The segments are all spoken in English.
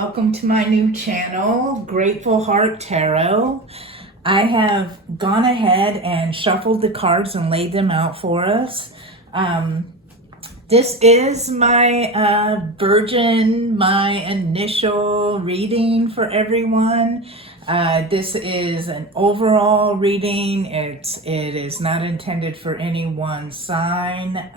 welcome to my new channel, Grateful Heart Tarot. I have gone ahead and shuffled the cards and laid them out for us. This is my my initial reading for everyone. This is an overall reading. It is not intended for any one sign.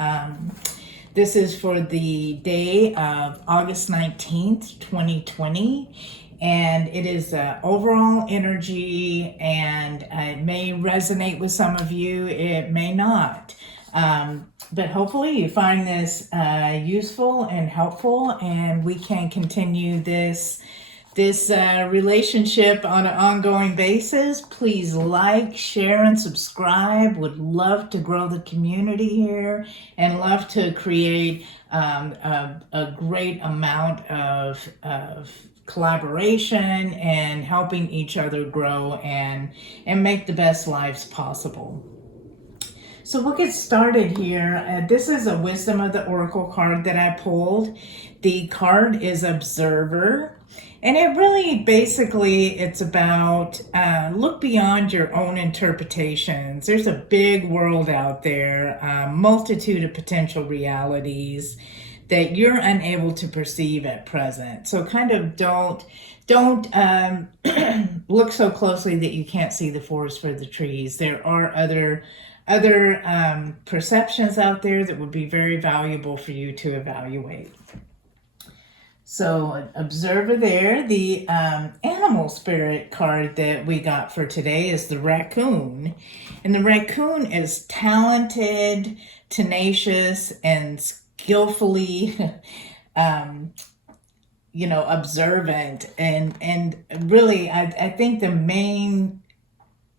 This is for the day of August 19th, 2020. And it is overall energy, and it may resonate with some of you, it may not. But hopefully you find this useful and helpful, and we can continue this relationship on an ongoing basis. Please like, share, and subscribe. Would love to grow the community here and love to create a great amount of collaboration and helping each other grow and make the best lives possible. So we'll get started here. This is a Wisdom of the Oracle card that I pulled. The card is Observer. And it really, basically, it's about look beyond your own interpretations. There's a big world out there, a multitude of potential realities that you're unable to perceive at present. So kind of don't look so closely that you can't see the forest for the trees. There are other perceptions out there that would be very valuable for you to evaluate. So Observer there. The animal spirit card that we got for today is the raccoon. And the raccoon is talented, tenacious, and skillfully observant. And really, I think the main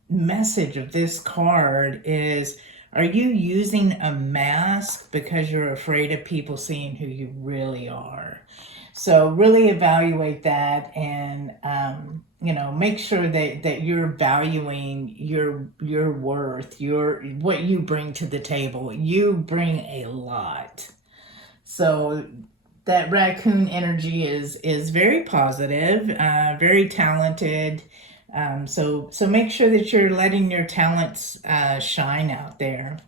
message of this card is, are you using a mask because you're afraid of people seeing who you really are? So really evaluate that, and make sure that you're valuing your worth, what you bring to the table. You bring a lot. So that raccoon energy is very positive, very talented. So make sure that you're letting your talents shine out there.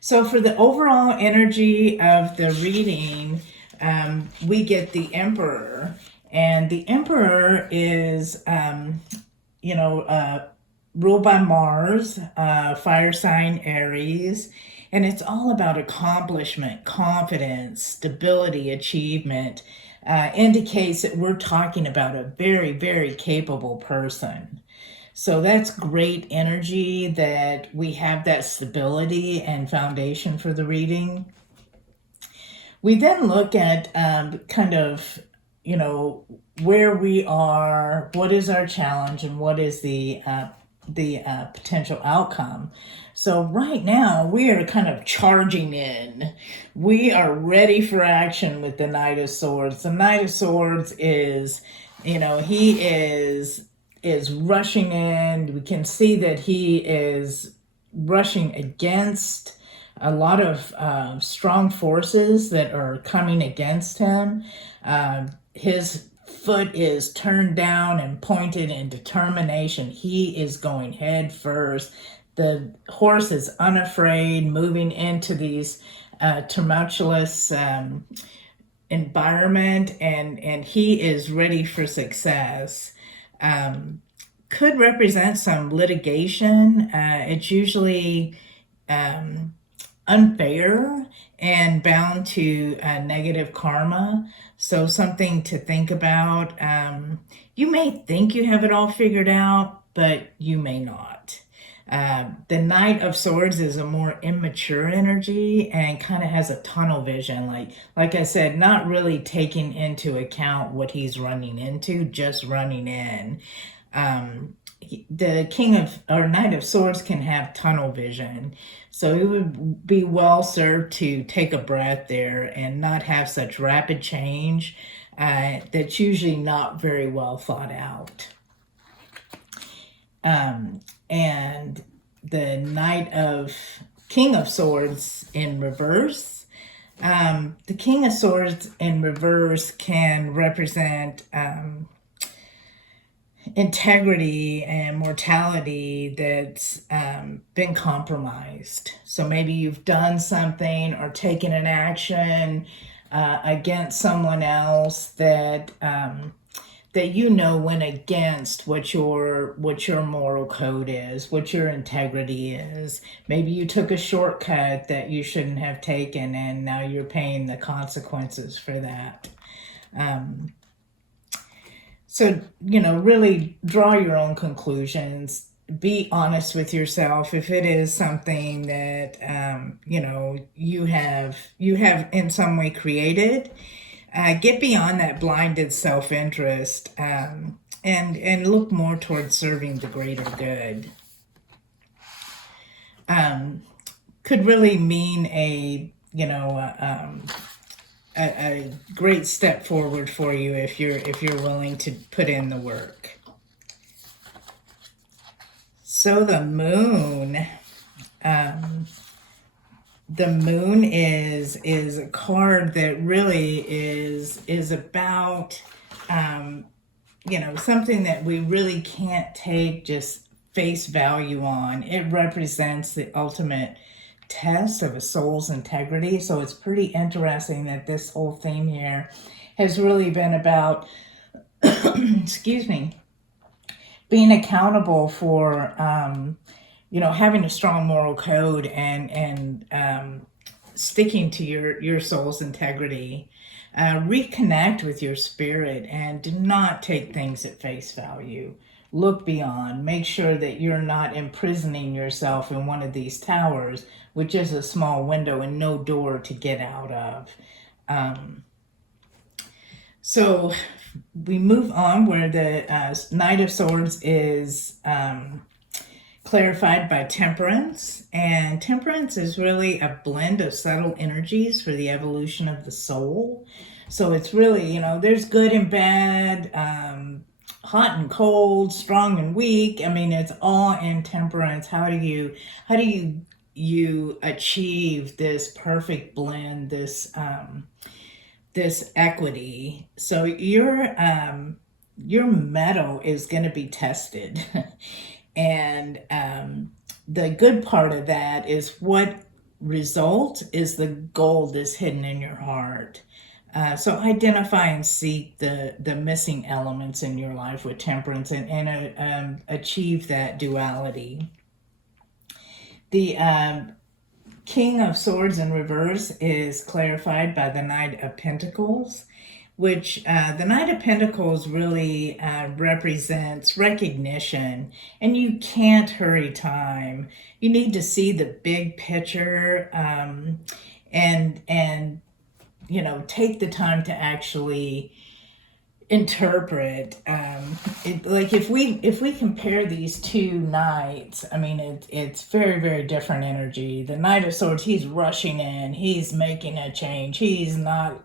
So for the overall energy of the reading, we get the Emperor. And the Emperor is, ruled by Mars, fire sign Aries. And it's all about accomplishment, confidence, stability, achievement. Indicates that we're talking about a very, very capable person. So that's great energy, that we have that stability and foundation for the reading. We then look at where we are, what is our challenge, and what is the potential outcome. So right now we are kind of charging in. We are ready for action with the Knight of Swords. The Knight of Swords is, he is rushing in. We can see that he is rushing against a lot of strong forces that are coming against him. His foot is turned down and pointed in determination. He is going head first. The horse is unafraid, moving into these tumultuous environment, and he is ready for success. Could represent some litigation. It's usually unfair and bound to negative karma. So something to think about. You may think you have it all figured out, but you may not. The Knight of Swords is a more immature energy and kind of has a tunnel vision. Like I said, not really taking into account what he's running into, just running in. The Knight of Swords can have tunnel vision. So it would be well served to take a breath there and not have such rapid change that's usually not very well thought out. And the King of Swords in reverse, The King of Swords in reverse can represent integrity and mortality that's been compromised. So maybe you've done something or taken an action against someone else that that went against what your moral code is, what your integrity is. Maybe you took a shortcut that you shouldn't have taken, and now you're paying the consequences for that. So, really draw your own conclusions. Be honest with yourself. If it is something that, you have in some way created, get beyond that blinded self-interest, and look more towards serving the greater good. Could really mean a great step forward for you if you're willing to put in the work. So the moon is a card that really is about something that we really can't take just face value on. It represents the ultimate test of a soul's integrity. So it's pretty interesting that this whole theme here has really been about excuse me, being accountable for having a strong moral code and sticking to your soul's integrity. Reconnect with your spirit and do not take things at face value. Look beyond. Make sure that you're not imprisoning yourself in one of these towers with just a small window and no door to get out of. So we move on where the Knight of Swords is clarified by Temperance. And Temperance is really a blend of subtle energies for the evolution of the soul. So it's really, there's good and bad, hot and cold, strong and weak. I mean, it's all in Temperance. How do you achieve this perfect blend, this equity? So your metal is going to be tested. And the good part of that is what result is the gold is hidden in your heart. So identify and seek the missing elements in your life with Temperance and achieve that duality. The King of Swords in reverse is clarified by the Knight of Pentacles, which the Knight of Pentacles really represents recognition, and you can't hurry time. You need to see the big picture, and take the time to actually interpret. Like if we compare these two knights, I mean it's very, very different energy. The Knight of Swords, he's rushing in, he's making a change, he's not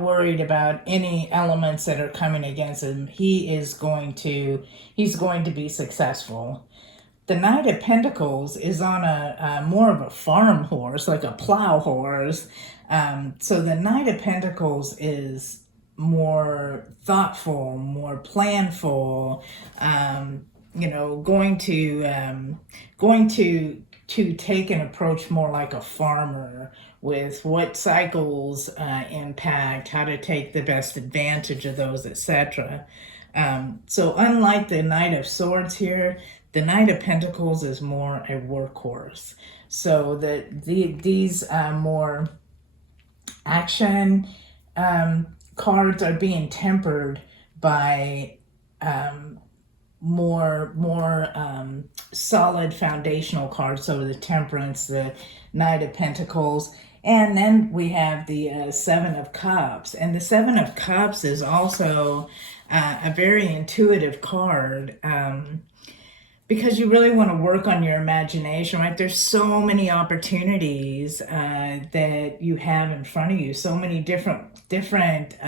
worried about any elements that are coming against him. He's going to be successful. The Knight of Pentacles is on a more of a farm horse, like a plow horse. So the Knight of Pentacles is more thoughtful, more planful, going to take an approach more like a farmer, with what cycles impact, how to take the best advantage of those, etc. So unlike the Knight of Swords here, the Knight of Pentacles is more a workhorse. So these more action cards are being tempered by more solid foundational cards. So the Temperance, the Knight of Pentacles, and then we have the Seven of Cups. And the Seven of Cups is also a very intuitive card, because you really want to work on your imagination, right? There's so many opportunities that you have in front of you, so many different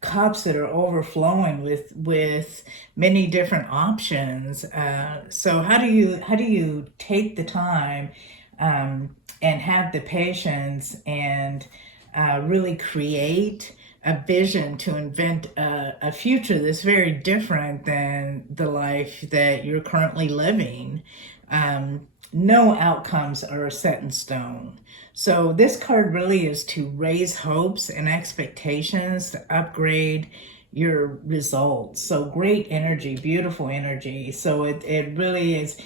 cups that are overflowing with many different options. So how do you take the time have the patience and really create a vision to invent a future that's very different than the life that you're currently living. No outcomes are set in stone. So this card really is to raise hopes and expectations, to upgrade your results. So great energy, beautiful energy. So it really is,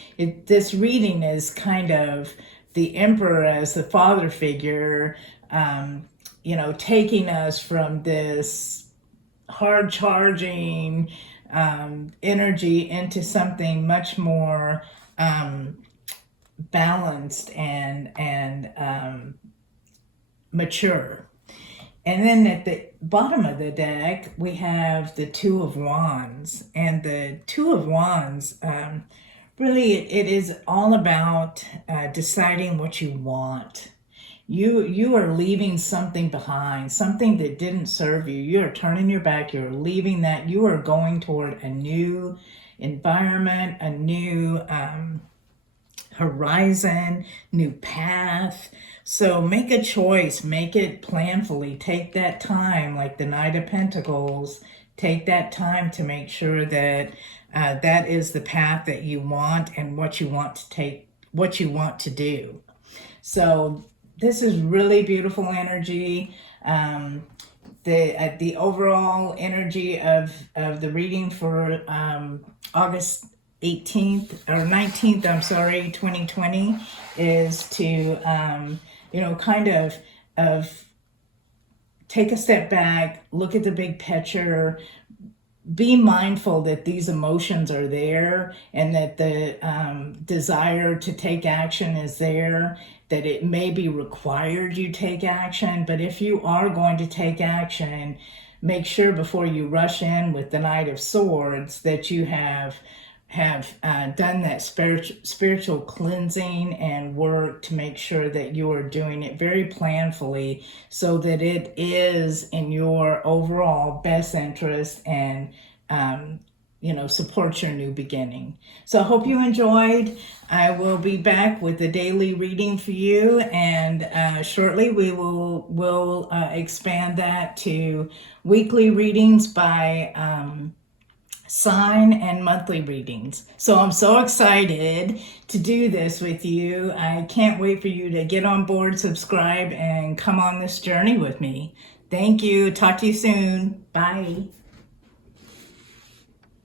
this reading is kind of the emperor as the father figure, taking us from this hard charging energy into something much more balanced and mature. And then at the bottom of the deck, we have the Two of Wands. And the Two of Wands, really, it is all about deciding what you want. You are leaving something behind, something that didn't serve you. You are turning your back. You're leaving that. You are going toward a new environment, a new horizon, new path. So make a choice, make it planfully. Take that time, like the Knight of Pentacles. Take that time to make sure that that is the path that you want and what you want to take, what you want to do. So this is really beautiful energy. The overall energy of the reading for August 18th or 19th, 2020, is to kind of take a step back, look at the big picture, be mindful that these emotions are there and that the desire to take action is there, that it may be required you take action. But if you are going to take action, make sure before you rush in with the Knight of Swords that you have done that spiritual cleansing and work to make sure that you are doing it very planfully so that it is in your overall best interest and supports your new beginning. So I hope you enjoyed. I will be back with a daily reading for you, and shortly we will expand that to weekly readings by sign and monthly readings. So I'm so excited to do this with you. I can't wait for you to get on board, subscribe, and come on this journey with me. Thank you. Talk to you soon. Bye.